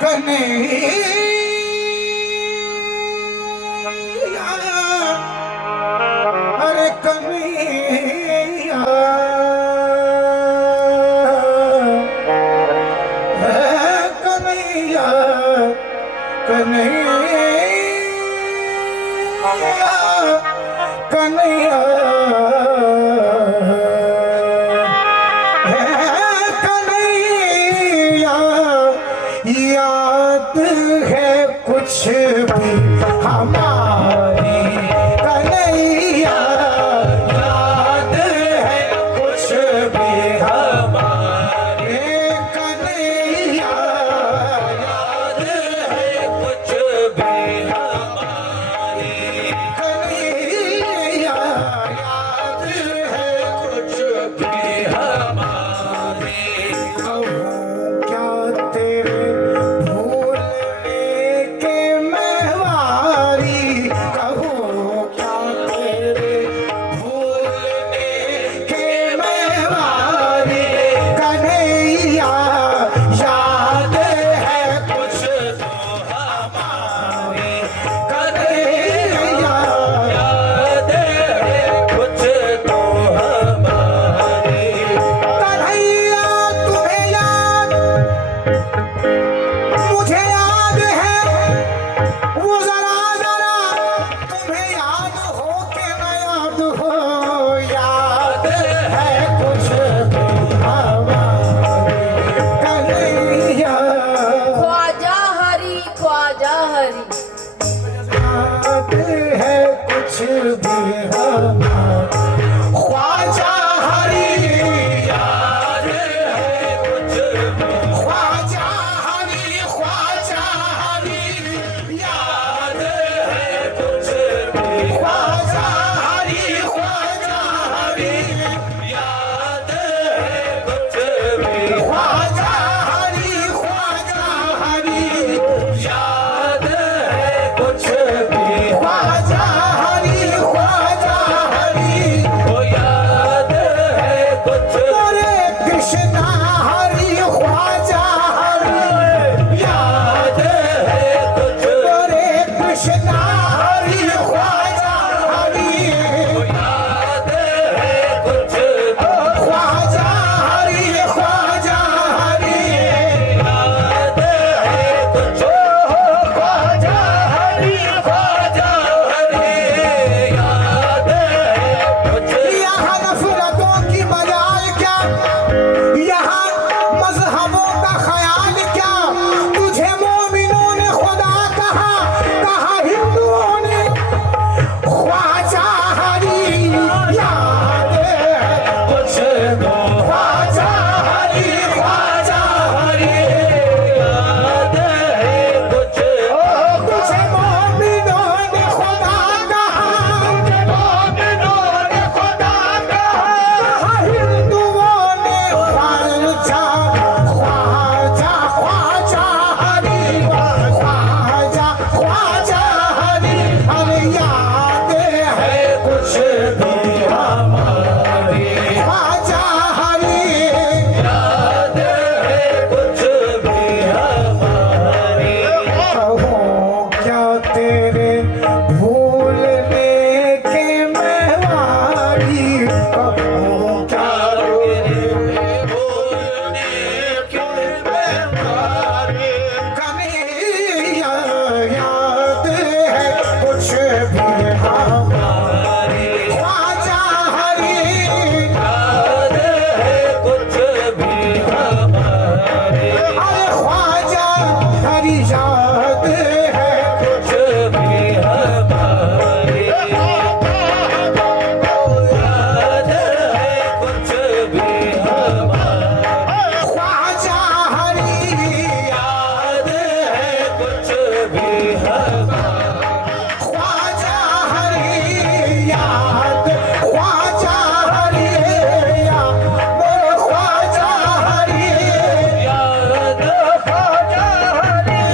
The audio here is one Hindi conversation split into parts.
कन्हैया, अरे कन्हैया, कन्हैया, कन्हैया, कन्हैया, कन्हैया, याद है कुछ भी हमारी कन्हैया, याद है कुछ भी हमारे कन्हैया, याद है कुछ भी हमारे कन्हैया, याद है कुछ भी हमारे। कहूँ क्या तेरे भूलने के महवारी, कहूँ क्या तेरे भूलने के महवारी, कन्हैया, याद है कुछ तो हमारे कन्हैया, याद है कुछ तो हमारे कन्हैया। तुम्हें याद मुझे याद है, वो जरा जरा तुम्हें याद हो के मैं याद हो, याद है कुछ भी हमारे कन्हैया, ख्वाजा हरी, ख्वाजा हरी। याद है कुछ भी हमारे ख्वाजा हरी, याद है कुछ भी ख्वाजा हरी, ख्वाजा हरी, याद है कुछ भी ख्वाजा हरी, ख्वाजा हरी, याद है कुछ भी ख्वाजा हरी, ख्वाजा हरी, याद है कुछ भी ख्वाजा हरी, ख्वाजा हरी, ओ याद है कुछ बोले कृष्णा हरी, ख्वाजा हरी, याद है कुछ बोले कृष्णा हरी, ख्वाजा हरी, ओ याद है कुछ ख्वाजा हरी, ख्वाजा हरी, याद है कुछ ख्वाजा हरी, ख्वाजा हरी, याद है कुछ। यहाँ नफरतों की मजाल क्या, यहाँ मजहबों का ख्याल क्या, तुझे मोमिनों ने खुदा कहा, कहा हिंदुओं ने ख्वाजा हरी, याद है कुछ तो ख्वाजा हरी, ख्वाजा हरी, याद है कुछ तुझे मोमिनों ने खुदा कहा, मोमिनों ने खुदा कहा, हिंदुओं ने ख्वाजा, ख्वाजा, ख्वाजा हरी, ख्वाजा, ख्वाजा हरी, हमें याद है कुछ भी हमारी ख्वाजा हरी, याद है कुछ भी हमारी। कहूँ क्या तेरे भूलने के महवारी, कहूँ क्या तेरे भूलने के महवारी, कन्हैया, याद है कुछ भी हमारी ख्वाजा हरी, याद है कुछ भी हमारे, अरे ख्वाजा हरी, याद है कुछ भी हमारे, याद है कुछ भी हमारे, ख्वाजा हरी, याद है कुछ भी हमारे, ख्वाजा हरी, याद, ख्वाजा हरी, याद, मेरे ख्वाजा हरी, याद, ख्वाजा हरी,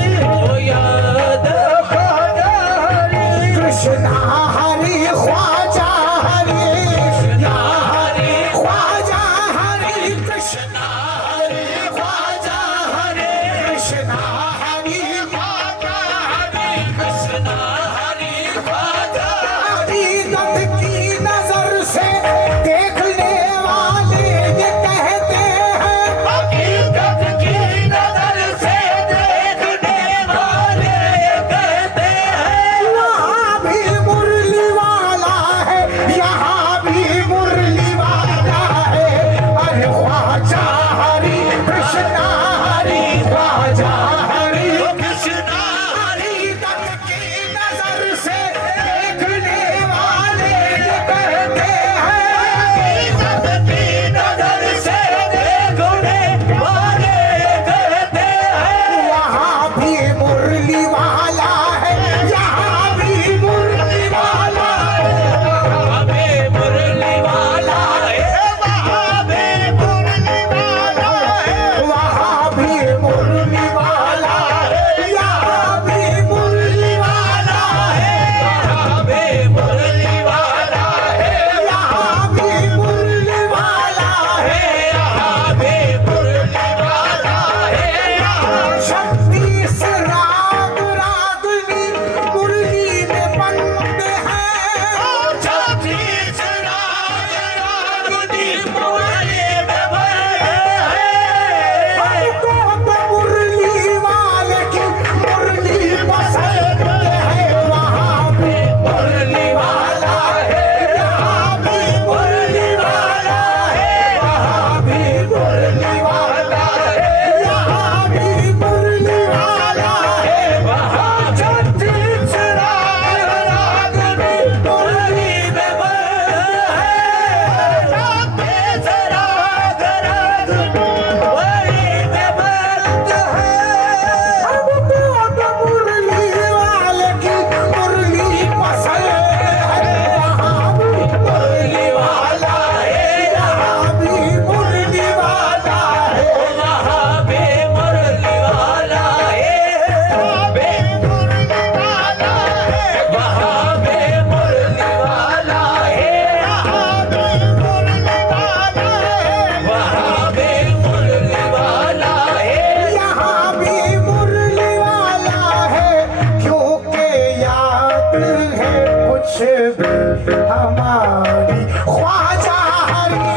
हमारी ख्वाजा हरी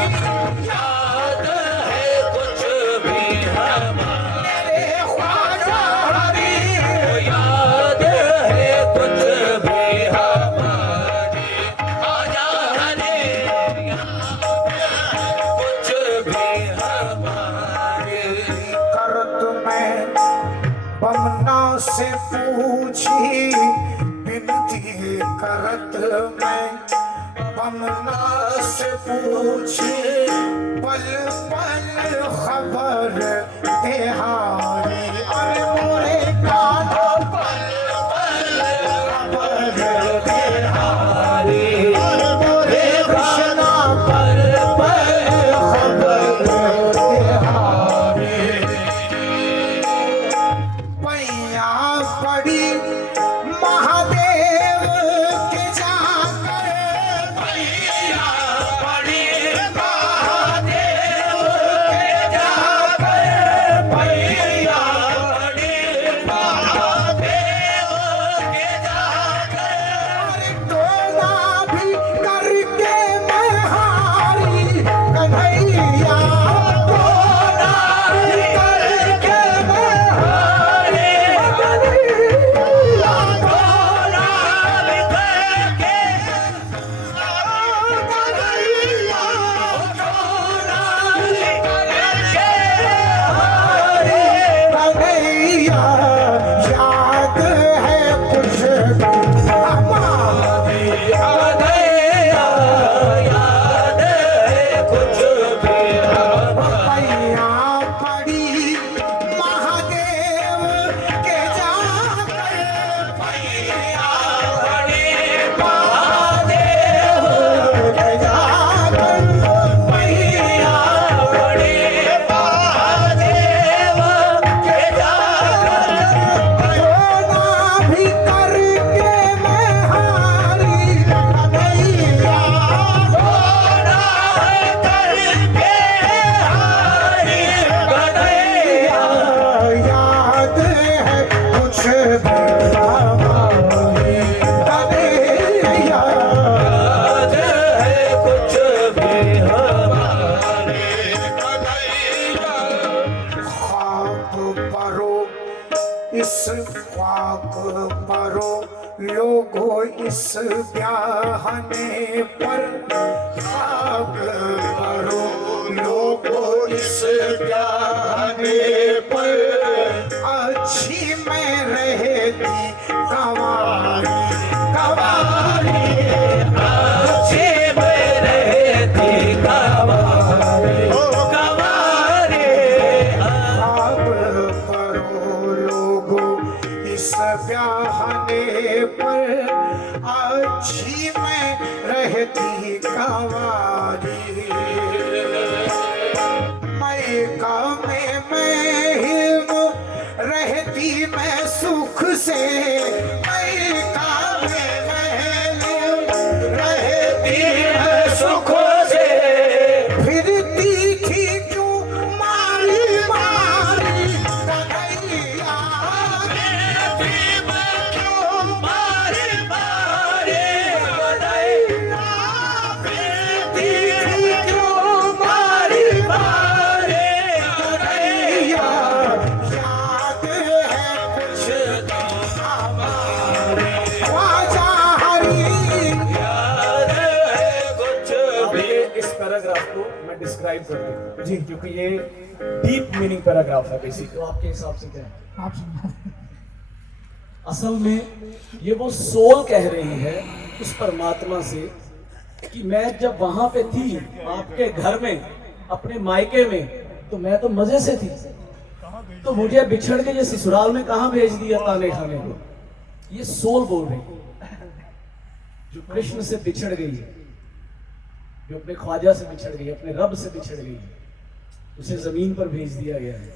याद है कुछ भी हमारे ख्वाजा हरी याद है कुछ भी हमारे ख्वाजा हरी कुछ भी हमारे करत मैं बमना से पूछी विनती करत मैं बमना से पूछी पल पल खबर देहारी अरे मोरे कानो पल पल खबर देहारी अरे मोरे कृष्णा पल पल खबर देहारी पैया पड़ी महादेव के जाकर पैया पड़ी महादेव के जाकर पैया पड़ी महादेव के जाकर टोला भी करके मैं हारी कन्हैया टोला भी करके मैं हारी कन्हैया टोला बिखर के कन्हैया टोला बिखर के कन्हैया याद है कुछ हमारी कन्हैया याद है कुछ भी पैया पड़ी महादेव के जाकर पैया पड़ी महादेव के जाकर पैया पड़ी महादेव के जाकर टोला भी करके मैं हारी कन्हैया टोला करके हारी कन्हैया याद है कुछ भी हमारी कन्हैया याद है कुछ भी हमारे कन्हैया खाक परो इस खाक परो लोगो इस ब्याहने पर खाक परो लोगो इस ब्याहने पर अच्छी मैं रहती कवारी कवारी अच्छी में रहती कवारे कवारे आप परो लोगो इस ब्याहने पर अच्छी मैं रहती कवारी मैका में मैं हिम रहती मैं सुख से मैका में मैं हिम रहती मैं सुख से फिरती थी क्यों मारी मारी कन्हैया मारे मारे कन्हैया फिरती थी क्यों मारी मारे कन्हैया याद है कुछ हमारे ख्वाजा हरी याद है कुछ भी इस पैराग्राफ को मैं डिस्क्राइब कर दूं जी, क्योंकि ये डीप मीनिंग पैराग्राफ है बेसिक। तो आपके हिसाब से क्या है? आप सुना असल में ये वो सोल कह रही है उस परमात्मा से कि मैं जब वहां पे थी आपके घर में अपने मायके में, तो मैं तो मजे से थी, तो मुझे बिछड़ के ये ससुराल में कहाँ भेज दिया ताने खाने को। ये सोल बोल रही है जो कृष्ण से बिछड़ गई है, जो अपने ख्वाजा से बिछड़ गई है, अपने रब से बिछड़ गई है, उसे जमीन पर भेज दिया गया है।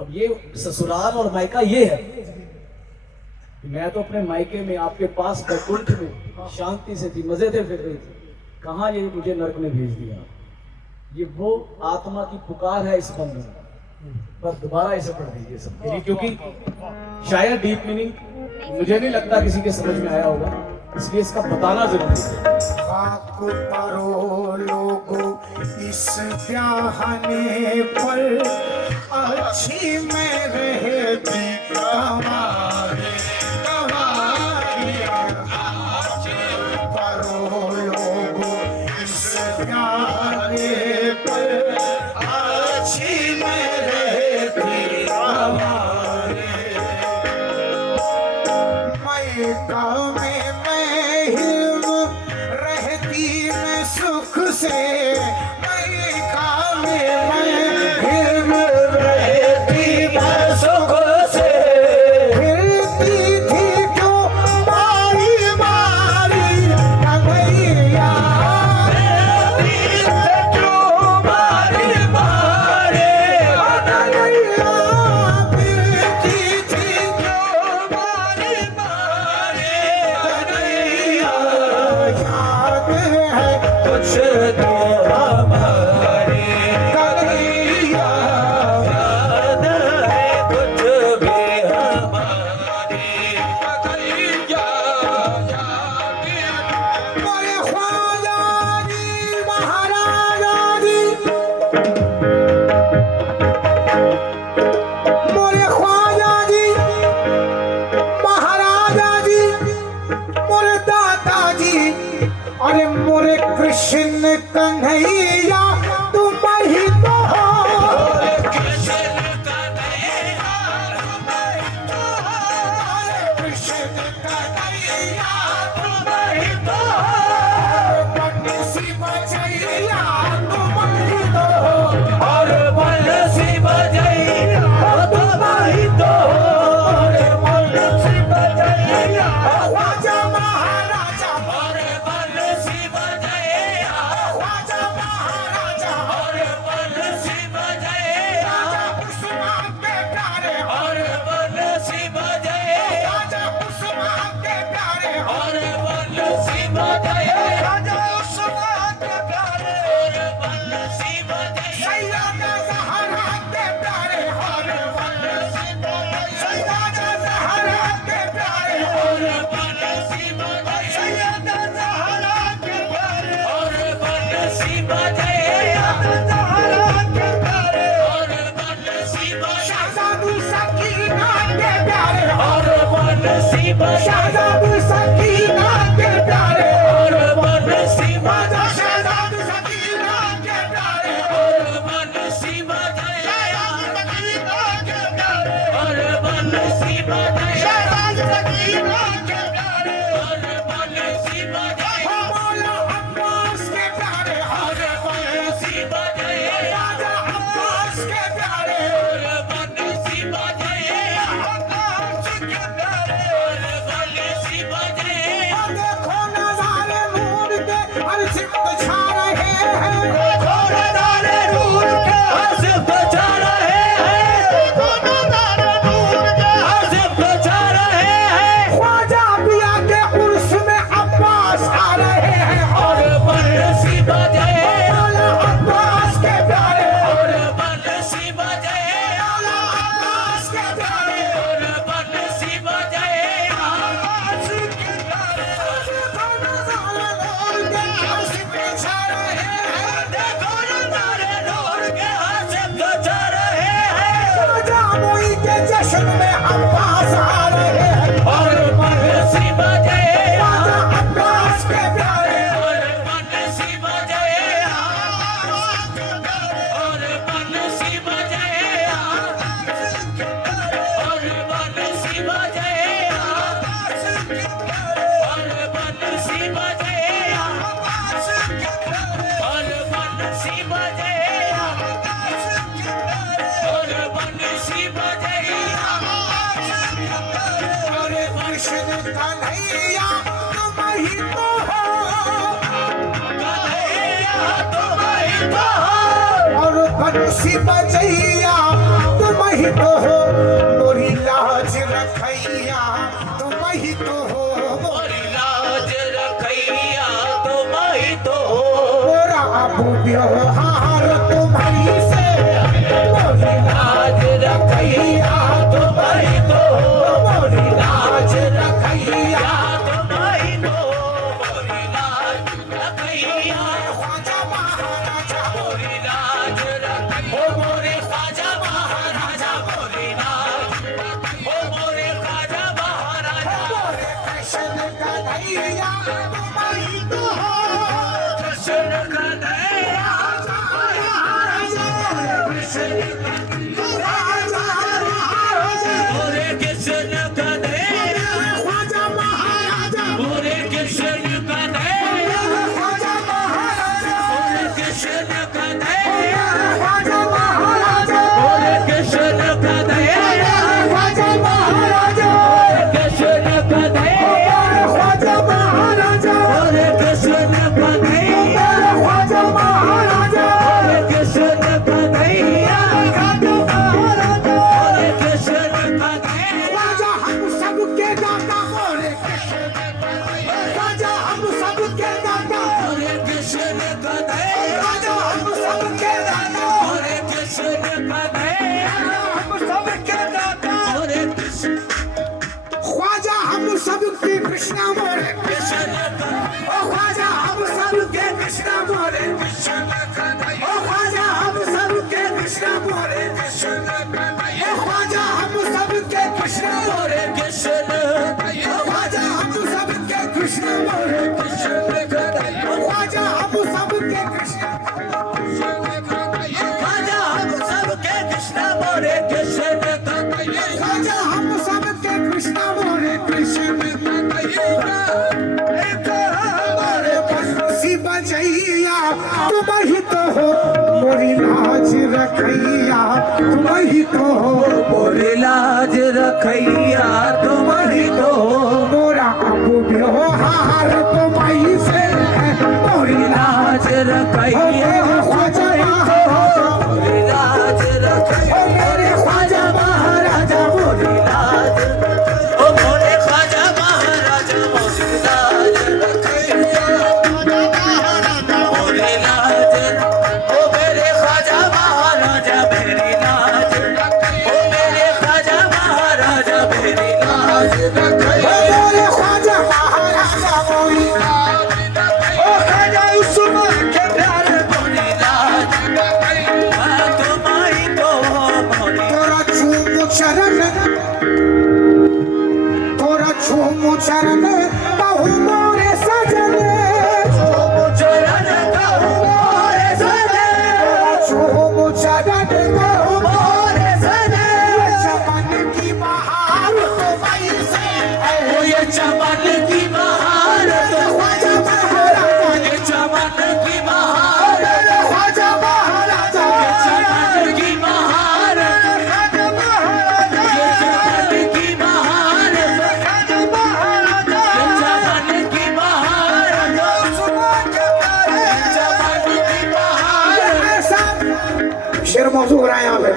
अब ये ससुराल और मायका ये है, मैं तो अपने मायके में आपके पास बैकुंठ में शांति से थी, मजे से फिर रही थी, कहाँ ये मुझे नरक में भेज दिया। ये वो आत्मा की पुकार है इस बंद में। बस दोबारा इसे पढ़ दीजिए सब, क्योंकि शायद डीप मीनिंग मुझे नहीं लगता किसी के समझ में आया होगा। इसलिए इसका बताना जरूरी है। खाक परो लोगो इस ब्याहने पर, अच्छी में रहती कमारे कमारिया। परो लोगो इस ब्याहने पर, अच्छी में रहती कमारे। मैका में मैं हिल्म रहती मैं सुख से, मैका में मैं हिल्म रहती मैं सुख से। फिरती थी क्यों मारी मारी कन्हैया, फिरती थी याद है कुछ तो हमारे कन्हैया। याद है कुछ भी हमारे कन्हैया मोरे ख्वाजा जी महाराजा जी, मोरे ख्वाजा जी महाराजा जी, मोरे दादा जी, अरे मोरे कृष्ण कन्हैया तुम ही तो हो। कृष्ण कन्हैया कृष्ण कन्हैया तुम ही तो बंसी बजैया तुम ही तो हो। और बंसी बजैया तुम ही तो और बंसी बजैया ख्वाजा महाराजा, और बंसी बजैया ख्वाजा महाराजा, और बंसी बजैया उस्मान के प्यारे, और बंसी बजैया ख्वाजा उस्मान के प्यारे, और बंसी बजैया राजा उस्मान के प्यारे और बंसी बजैया सैयदा ज़हरा के प्यारे, और सैयदा ज़हरा के प्यारे, और बंसी बजैया सैयदा ज़हरा के प्यारे और बंसी बजैया ज़हरा के प्यारे और बंसी बजैया शहज़ादी सकीना के प्यारे, और बंसी बजैया शहज़ादी सकीना के प्यारे, और बंसी बजैया शहज़ादी सकीना के प्यारे, और बंसी बजैया सकीना के प्यारे, और बंसी बजैया शहज़ादी सकीना के प्यारे, और बंसी बजैया मौला अब्बास के प्यारे, और बंसी बजैया राजा अब्बास के प्यारे, और बंसी बजैया अब्बास के प्यारे और बंसी बजैया देखो नज़ारे नूर के हर सिमत छा रहे हैं। देखो नज़ारे नूर के हज़ब बचा रहे हैं देखो नज़ारे नूर के हज़ब बचा रहे हैं ख्वाजा पिया के उर्स में अब्बास आ रहे हैं, और बंसी बजैया मौला अब्बास के प्यारे, और बंसी बजैया मौला अब्बास के प्यारे, और बंसी बजैया अब्बास के प्यारे देखो नज़ारे नूर के हर सिमत छा रहे हैं। देखो नज़ारे नूर के हज़ब बचा रहे हैं ख्वाजा मोई के जश्न में अब्बास आ रहे हैं, और बंसी बजैया ख्वाजा अब्बास के प्यारे, और बंसी बजैया और बंसी बजैया और बंसी बजैया और बंसी बजैया और बंसी बजैया और बंसी बजैया अरे कृष्ण कन्हैया तुम ही तो हो। कन्हैया तुम ही तो हो और बंसी बजैया तुम ही तो हो। मोरी लाज रखैया तुम ही तो हो। और लाज रखैया तुम ही तो हो मोरा अब व्यवहार तुम्हारी से, मोरी लाज रखैया तुम ही तो हो। मोरी लाज रखैया तुम ही तो भैया तुम ही तो हो कृष्ण कन्हैया बोले कृष्ण कन्हैया ख्वाजा महाराजा बोले कृष्ण कन्हैया ख्वाजा महाराजा बोले कृष्ण कन्हैया ख्वाजा महाराजा बोले कृष्ण कन्हैया ख्वाजा महाराजा कृष्ण कन्हैया ख्वाजा महाराजा बोले कृष्ण कन्हैया ख्वाजा महाराजा बोले कृष्ण कन्हैया बोले कृष्ण कन्हैया ख्वाजा हम सबके दाता बोले कृष्ण ख्वाजा हम सबके दाता बोले कृष्ण कन्हैया ख्वाजा हम सबके दाता बोले कृष्ण कन्हैया हम सबके दाता बोले कृष्ण ख्वाजा हम सबके कृष्णा बोले ओ ख्वाजा हम सबके कृष्णा बोले ओ ख्वाजा हम सबके कृष्णा बोले ओ ख्वाजा हम सबके कृष्णा बोले कृष्ण ओ ख्वाजा हम सबके कृष्णा बोले ओ ख्वाजा हम सबके कृष्णा राजा हम सबके कृष्ण बोले कृष्ण ख्वाजा हम सबके कृष्णा बोले कृष्ण बंसी बजैया तुम ही तो हो मोरी लाज रखैया तुम ही तो हो बोले लाज रखैया तुम ही तो मोरा अब व्यवहार तुम ही से है मोरी लाज रखैया ख्वाजा महाराजा बोले लाज रखैया मेरे ख्वाजा महाराजा बोले लाज ओ बोले ख्वाजा महाराजा बोले लाज रखैया बोले लाज ओ मेरे ख्वाजा महाराजा मेरी लाज ओ मेरे ख्वाजा महाराजा मेरी लाज रखैया मोरे ख्वाजा महाराजा मोरी ओ ख्वाजा उस्मान के प्यारे बोले लाज तुम ही तो बोले तोरा छूमू चरण बहु मोरे सजन चरण कहूँ मोरे सने छूमू चरण बहु मोरे सने चमन की बहार तुम्हारी से है ओ ये चमन की बहार ख्वाजा महाराजा ये चमन की बहार ख्वाजा महाराजा चमन की बहार ख्वाजा महाराजा ये चमन की बहार ख्वाजा महाराजा चमन की बहार उस्मान के प्यारे चमन की बहार ऐसा शेर मौजू हो रहा है यहाँ पे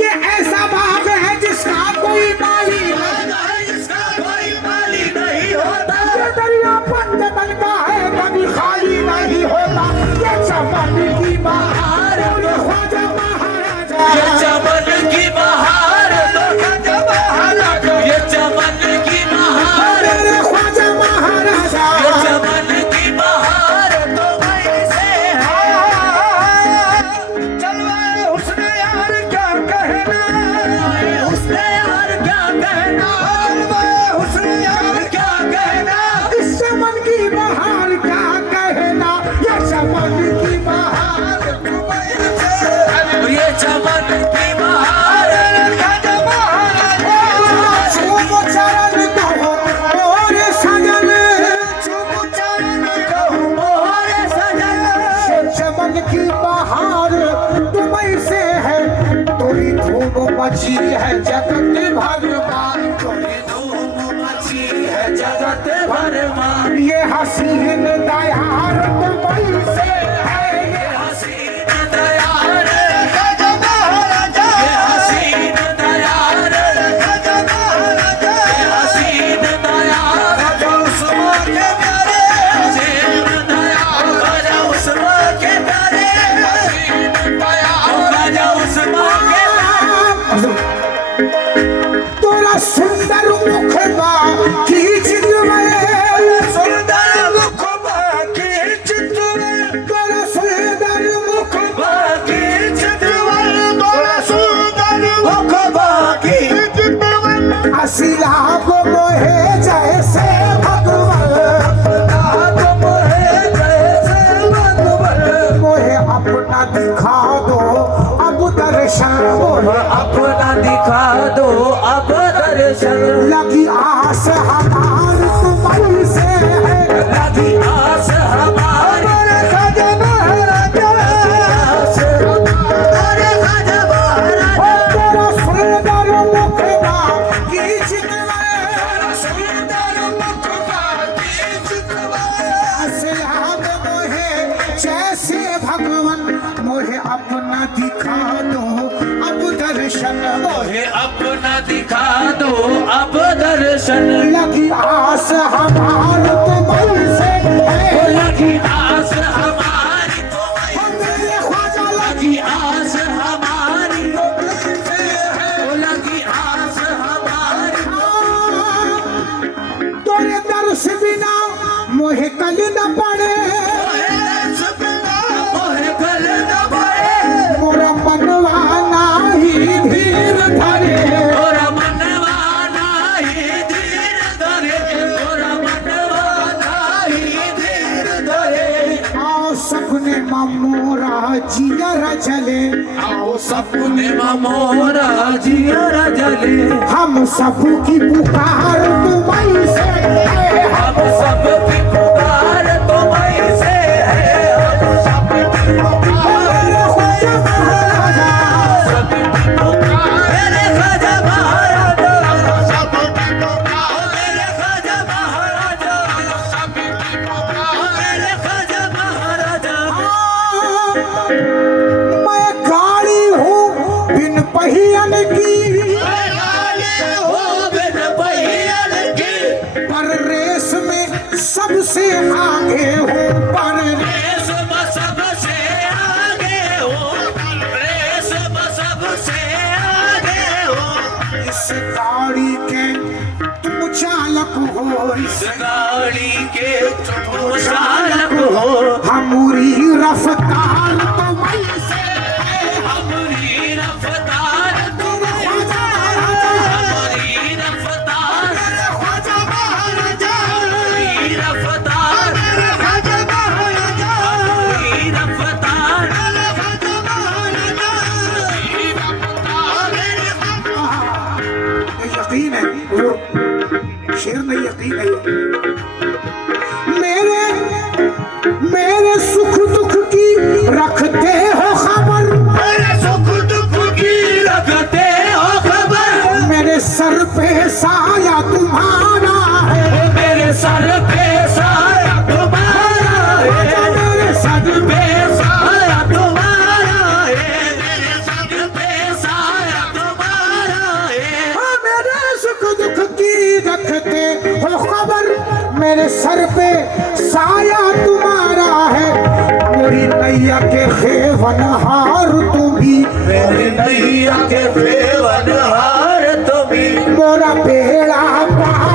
ये ऐसा बाग है जिसका कोई माली नहीं इसका कोई माली नहीं होता ये दरिया बंद बनता है कभी खाली नहीं होता ये चमन की बहार ये ख्वाजा महाराजा ये चमन की बहार ख्वाजा महाराजा ये चमन की बहार मेरे ख्वाजा महाराजा ये चमन की बहार तो वहीं से है चलवाए हुस्न यार क्या कहना उसने यार क्या कहना चलवाए हुस्न यार क्या कहना इस चमन की बहार क्या कहना ये चमन की बहार ये चमन की बहार चुप चरण कहो मोरे सजन चुप चरण कहो मोरे सजन ये चमन की बहार तुम्हीं से है तोरी धूम मची है जगत भर में थोड़ी धूम मची है जगत भर में ये हसीन दयार तुम्हीं से है ये हसीन दयार ये हसीन दयार ये हसीन दयार उस्मान के प्यारे हसीन दयार राजा उस्मान के प्यारे राजा उस्मान के तोरा सुंदर मुख बा की चितवे सुंदर मुख बाकी चितवन तोरा सुंदर मुख बाकी चितवन तोरा सुंदर मुख बाकी असिला को मोहे जैसे भगवान दर्शन लगी आस हमारी तुमसे है, लगी आस हमारी खाजा महाराजा आस अरे खाजा महाराजा तेरा सुंदर मुखड़ा की चितवाए, सुंदर मुखड़ा की चितवाए ऐसे याद मोहे जैसे भगवान मोहे अपना दिखा दो अब दर्शन मोहे अपना दिखा दो अब दर्शन लगी आस हमार तुमसे है, लगी आस हमारी मेरे ख्वाजा लगी आस हमारी लगी आस हमारी तोरे दर्श बिना मोहे कल न पड़े, मोहे गल न पड़े मोरा मनवा नाही धीर धरे, तोरा मनवाना ही धीर धरे तोरा मनवाना ही धीर धरे आओ सपने मोरा जियर जले, आओ सपने मोरा जिया जले हम सब की पुकार तुमसे है, हम सब की पुकार तुम्हीं से है हम सब की पुकार मेरे ख्वाजा महाराजा सबकी पुकार मेरे खाजा महाराजा सबकी पुकार मेरे खाजा महाराजा सबकी पुकार मेरे खाजा महाराजा मैं गाड़ी हूँ बिन पहियन की, हो बिन पहियन की पर रेस में सबसे आगे हूँ, पर रेस में सबसे आगे हो रेस में सबसे आगे हो इस गाड़ी के तुम चालक हो, इस गाड़ी के तुम चालक हो हमारी रफ्तार तुमसे है, हमारी रफ्तार ख्वाजा महाराजा हमारी रफ्तार ख्वाजा महाराजा हमारी रफ्तार ख्वाजा महाराजा हमारी रफ्तार यकीन है वो शेर नहीं, यकीन है मेरे मेरे सुख दुख की रखते हो खबर, मेरे सुख दुख की रखते हो खबर मेरे सर पे साया तुम्हारा है, मेरे सर पे साया तुम्हारा है मेरे सर पे साया तुम्हारा है मेरे सर पे साया तुम्हारा है मेरे सुख दुख की रखते हो खबर, मेरे सर पे साया तुम्हारा है, मेरी नैया के खेवनहार तुम भी, मेरी नैया के फेवनहार तुम्हीं मोरा बेड़ा पार